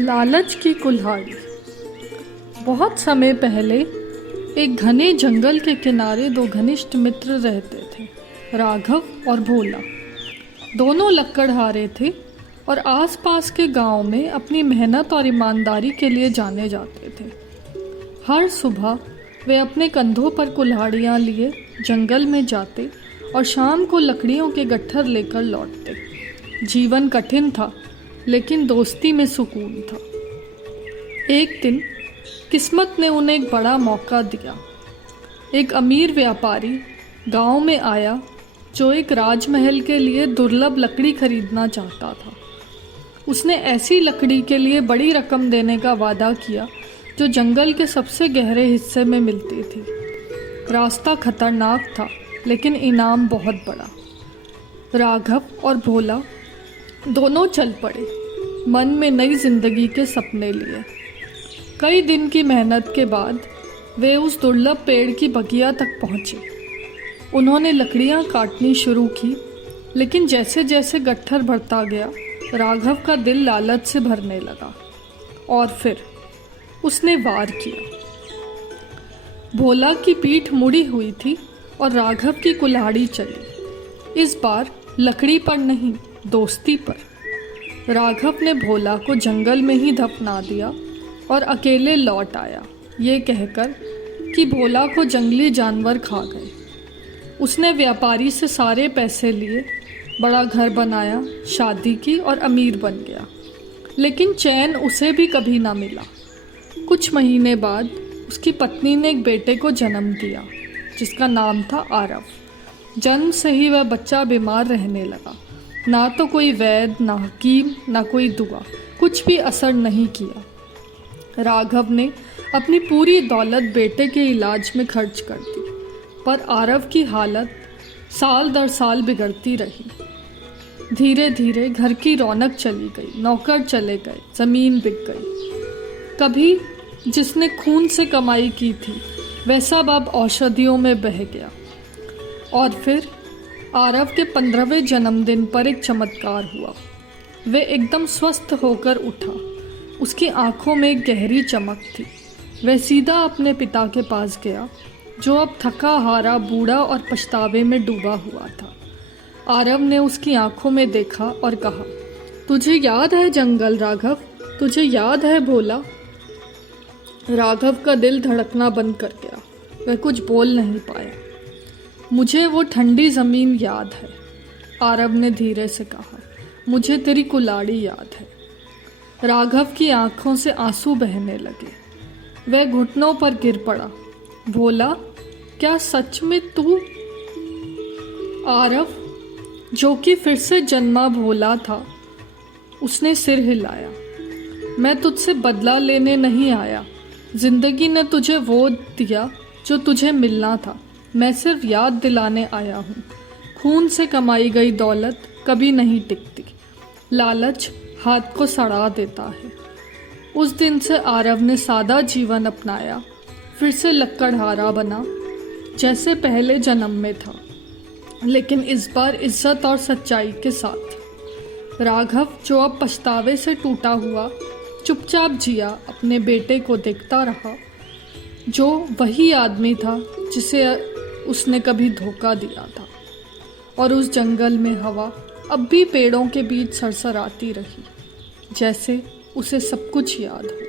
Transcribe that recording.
लालच की कुल्हाड़ी। बहुत समय पहले एक घने जंगल के किनारे दो घनिष्ठ मित्र रहते थे, राघव और भोला। दोनों लकड़हारे थे और आसपास के गांव में अपनी मेहनत और ईमानदारी के लिए जाने जाते थे। हर सुबह वे अपने कंधों पर कुल्हाड़ियाँ लिए जंगल में जाते और शाम को लकड़ियों के गट्ठर लेकर लौटते। जीवन कठिन था, लेकिन दोस्ती में सुकून था। एक दिन किस्मत ने उन्हें एक बड़ा मौका दिया। एक अमीर व्यापारी गांव में आया जो एक राजमहल के लिए दुर्लभ लकड़ी खरीदना चाहता था। उसने ऐसी लकड़ी के लिए बड़ी रकम देने का वादा किया जो जंगल के सबसे गहरे हिस्से में मिलती थी। रास्ता खतरनाक था, लेकिन इनाम बहुत बड़ा। राघव और भोला दोनों चल पड़े, मन में नई जिंदगी के सपने लिए। कई दिन की मेहनत के बाद वे उस दुर्लभ पेड़ की बगिया तक पहुँचे। उन्होंने लकड़ियाँ काटनी शुरू की, लेकिन जैसे जैसे गट्ठर भरता गया, राघव का दिल लालच से भरने लगा और फिर उसने वार किया। भोला की पीठ मुड़ी हुई थी और राघव की कुल्हाड़ी चली। इस बार लकड़ी पर नहीं, दोस्ती पर। राघव ने भोला को जंगल में ही दफना दिया और अकेले लौट आया, ये कहकर कि भोला को जंगली जानवर खा गए। उसने व्यापारी से सारे पैसे लिए, बड़ा घर बनाया, शादी की और अमीर बन गया। लेकिन चैन उसे भी कभी ना मिला। कुछ महीने बाद उसकी पत्नी ने एक बेटे को जन्म दिया, जिसका नाम था आरव। जन्म से ही वह बच्चा बीमार रहने लगा। ना तो कोई वैद्य, ना हकीम, ना कोई दुआ, कुछ भी असर नहीं किया। राघव ने अपनी पूरी दौलत बेटे के इलाज में खर्च कर दी, पर आरव की हालत साल दर साल बिगड़ती रही। धीरे धीरे घर की रौनक चली गई, नौकर चले गए, ज़मीन बिक गई। कभी जिसने खून से कमाई की थी, वह सब अब औषधियों में बह गया। और फिर आरव के 15वें जन्मदिन पर एक चमत्कार हुआ। वे एकदम स्वस्थ होकर उठा। उसकी आंखों में एक गहरी चमक थी। वह सीधा अपने पिता के पास गया, जो अब थका हारा, बूढ़ा और पछतावे में डूबा हुआ था। आरव ने उसकी आंखों में देखा और कहा, तुझे याद है जंगल राघव? तुझे याद है भोला? राघव का दिल धड़कना बंद कर गया। वह कुछ बोल नहीं पाया। मुझे वो ठंडी ज़मीन याद है, आरव ने धीरे से कहा। मुझे तेरी कुल्हाड़ी याद है। राघव की आंखों से आंसू बहने लगे। वह घुटनों पर गिर पड़ा। भोला, क्या सच में तू? आरव, जो कि फिर से जन्मा भोला था, उसने सिर हिलाया। मैं तुझसे बदला लेने नहीं आया। जिंदगी ने तुझे वो दिया जो तुझे मिलना था। मैं सिर्फ याद दिलाने आया हूँ। खून से कमाई गई दौलत कभी नहीं टिकती। लालच हाथ को सड़ा देता है। उस दिन से आरव ने सादा जीवन अपनाया, फिर से लकड़हारा बना, जैसे पहले जन्म में था, लेकिन इस बार इज्जत और सच्चाई के साथ। राघव, जो अब पछतावे से टूटा हुआ, चुपचाप जिया, अपने बेटे को देखता रहा, जो वही आदमी था जिसे उसने कभी धोखा दिया था। और उस जंगल में हवा अब भी पेड़ों के बीच सरसराती रही, जैसे उसे सब कुछ याद हो।